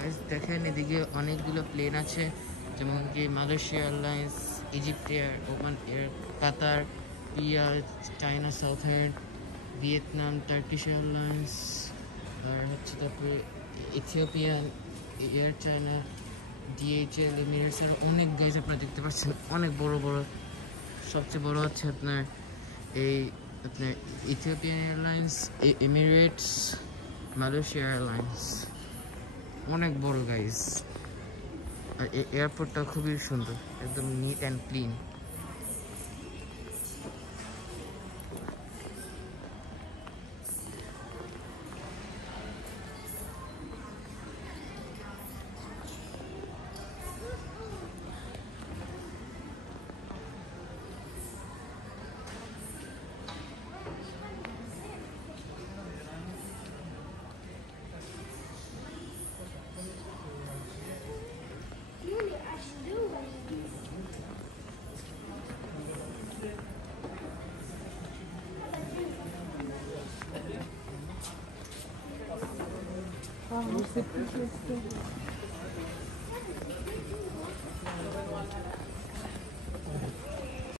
Guys দেখেন এদিকে অনেকগুলো প্লেন আছে, যেমন কি Malaysia airlines, Egypt air, Oman air, Qatar, PIA, China southern, Vietnam, Turkish airlines, আর হচ্ছে তারপরে Ethiopian air China, DHL, Emirates, আর অনেক গাইজ আপনারা দেখতে পাচ্ছেন, অনেক বড় বড়। সবচেয়ে বড় হচ্ছে আপনার এই আপনার Ethiopian airlines, Emirates, Malaysia airlines, অনেক বড় গাইজ। আর এয়ারপোর্টটা খুবই সুন্দর, একদম neat and clean. Ah, você puxa.